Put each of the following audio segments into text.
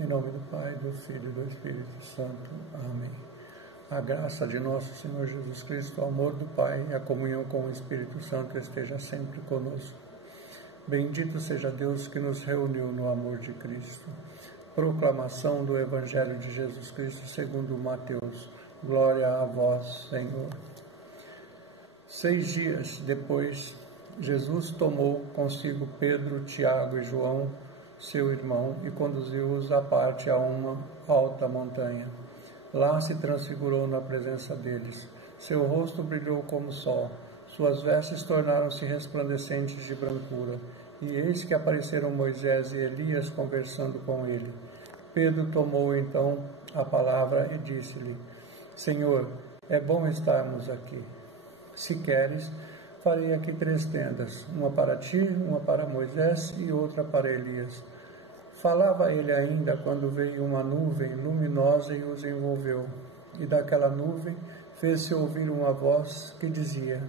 Em nome do Pai, do Filho e do Espírito Santo. Amém. A graça de nosso Senhor Jesus Cristo, o amor do Pai e a comunhão com o Espírito Santo esteja sempre conosco. Bendito seja Deus que nos reuniu no amor de Cristo. Proclamação do Evangelho de Jesus Cristo segundo Mateus. Glória a vós, Senhor. 6 dias depois, Jesus tomou consigo Pedro, Tiago e João, seu irmão, e conduziu-os à parte a uma alta montanha. Lá se transfigurou na presença deles. Seu rosto brilhou como o sol, suas vestes tornaram-se resplandecentes de brancura. E eis que apareceram Moisés e Elias conversando com ele. Pedro tomou então a palavra e disse-lhe: Senhor, é bom estarmos aqui. Se queres, farei aqui 3 tendas, uma para ti, uma para Moisés e outra para Elias. Falava ele ainda quando veio uma nuvem luminosa e os envolveu. E daquela nuvem fez-se ouvir uma voz que dizia: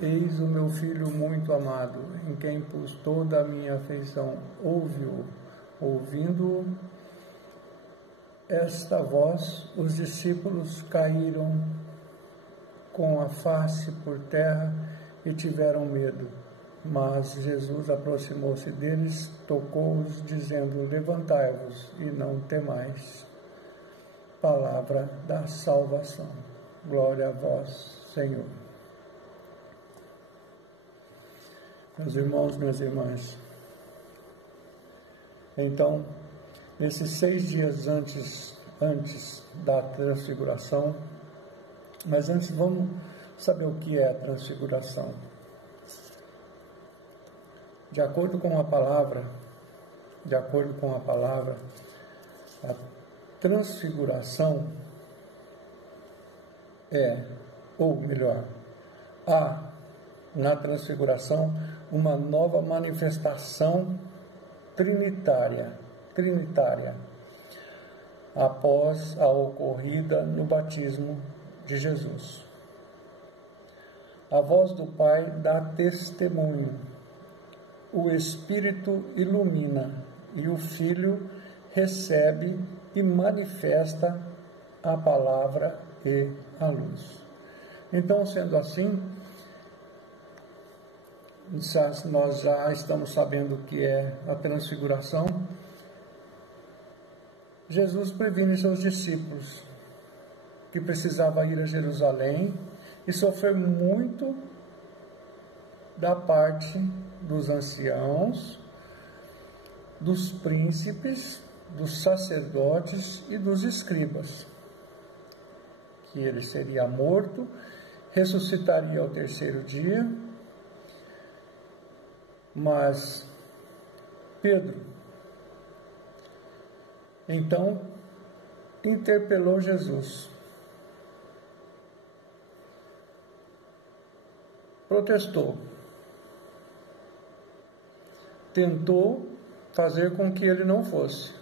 Eis o meu filho muito amado, em quem pus toda a minha afeição. Ouve-o. Ouvindo esta voz, os discípulos caíram com a face por terra e tiveram medo. Mas Jesus aproximou-se deles, tocou-os, dizendo: Levantai-vos e não temais. Palavra da salvação. Glória a vós, Senhor. Meus irmãos, minhas irmãs, então, nesses 6 dias antes da transfiguração, mas antes vamos saber o que é a transfiguração. De acordo com a palavra, a transfiguração ou melhor, há na transfiguração uma nova manifestação trinitária, após a ocorrida no batismo de Jesus. A voz do Pai dá testemunho, o Espírito ilumina e o Filho recebe e manifesta a palavra e a luz. Então, sendo assim, nós já estamos sabendo o que é a transfiguração. Jesus previne seus discípulos que precisava ir a Jerusalém e sofrer muito da parte dos anciãos, dos príncipes, dos sacerdotes e dos escribas, que ele seria morto, ressuscitaria ao 3º dia. Mas Pedro então interpelou Jesus, protestou, tentou fazer com que ele não fosse,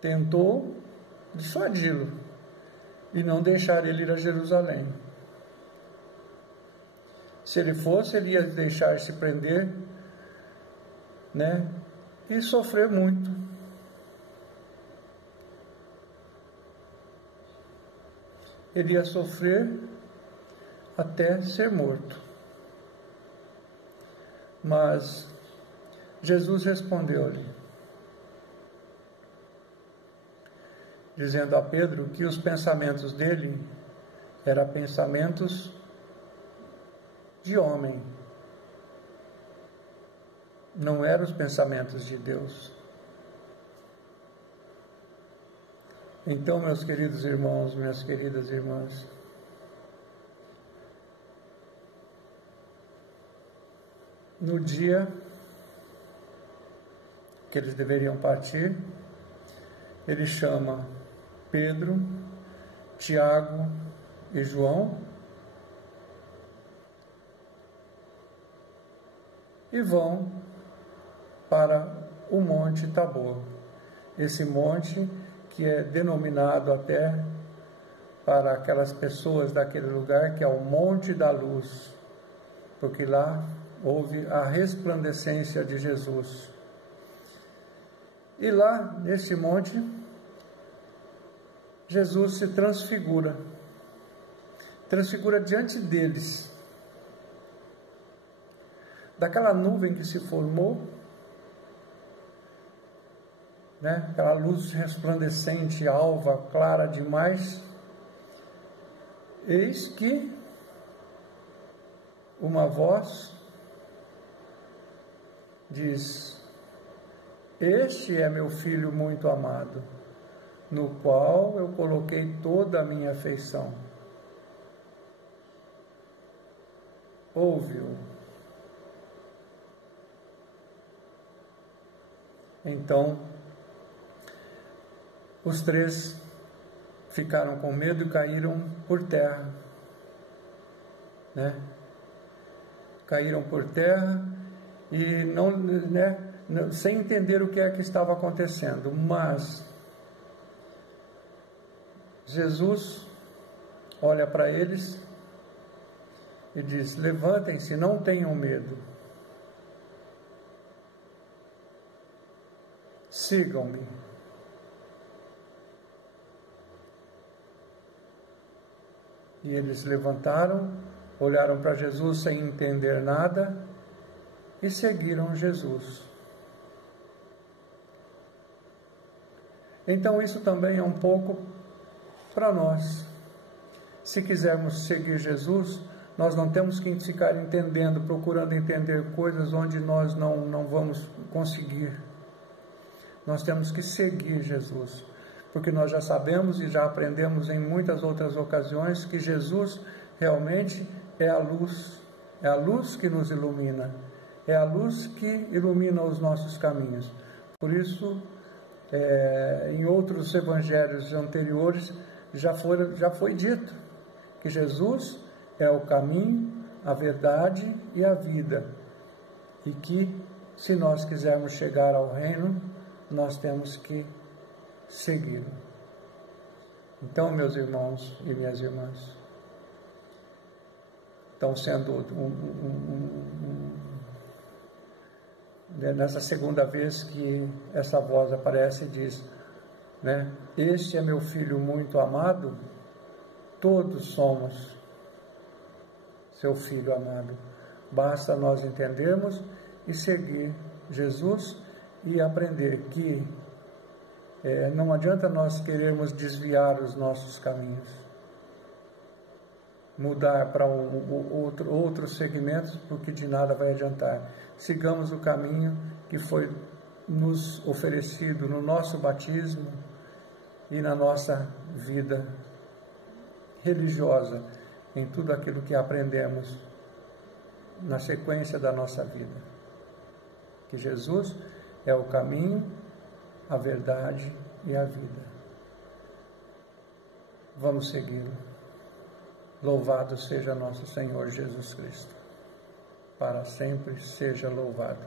tentou dissuadi-lo e não deixar ele ir a Jerusalém. Se ele fosse, ele ia deixar-se prender, e sofrer muito. Ele ia sofrer até ser morto. Mas Jesus respondeu-lhe, dizendo a Pedro que os pensamentos dele eram pensamentos de homem, não eram os pensamentos de Deus. Então, meus queridos irmãos, minhas queridas irmãs, no dia que eles deveriam partir, ele chama Pedro, Tiago e João e vão para o Monte Tabor. Esse monte que é denominado até para aquelas pessoas daquele lugar, que é o Monte da Luz, porque lá houve a resplandecência de Jesus. E lá, nesse monte, Jesus se transfigura diante deles. Daquela nuvem que se formou, né? Aquela luz resplandecente, alva, clara demais, eis que uma voz diz: este é meu filho muito amado, no qual eu coloquei toda a minha afeição. Ouve-o. Então, os três ficaram com medo e caíram por terra, né? Caíram por terra e não, né, sem entender o que é que estava acontecendo. Mas Jesus olha para eles e diz: levantem-se, não tenham medo, sigam-me. E eles levantaram, olharam para Jesus sem entender nada e seguiram Jesus. Então isso também é um pouco para nós. Se quisermos seguir Jesus, nós não temos que ficar entendendo, procurando entender coisas onde nós não vamos conseguir. Nós temos que seguir Jesus, porque nós já sabemos e já aprendemos em muitas outras ocasiões que Jesus realmente é a luz que nos ilumina, é a luz que ilumina os nossos caminhos. Por isso, em outros evangelhos anteriores, já foi dito que Jesus é o caminho, a verdade e a vida, e que, se nós quisermos chegar ao reino, nós temos que segui-lo. Então, meus irmãos e minhas irmãs, estão sendo nessa segunda vez que essa voz aparece e diz, né, este é meu filho muito amado, todos somos seu filho amado. Basta nós entendermos e seguir Jesus e aprender que não adianta nós querermos desviar os nossos caminhos, mudar para outros segmentos, porque de nada vai adiantar. Sigamos o caminho que foi nos oferecido no nosso batismo e na nossa vida religiosa, em tudo aquilo que aprendemos na sequência da nossa vida. Que Jesus é o caminho, a verdade e a vida. Vamos segui-lo. Louvado seja nosso Senhor Jesus Cristo. Para sempre seja louvado.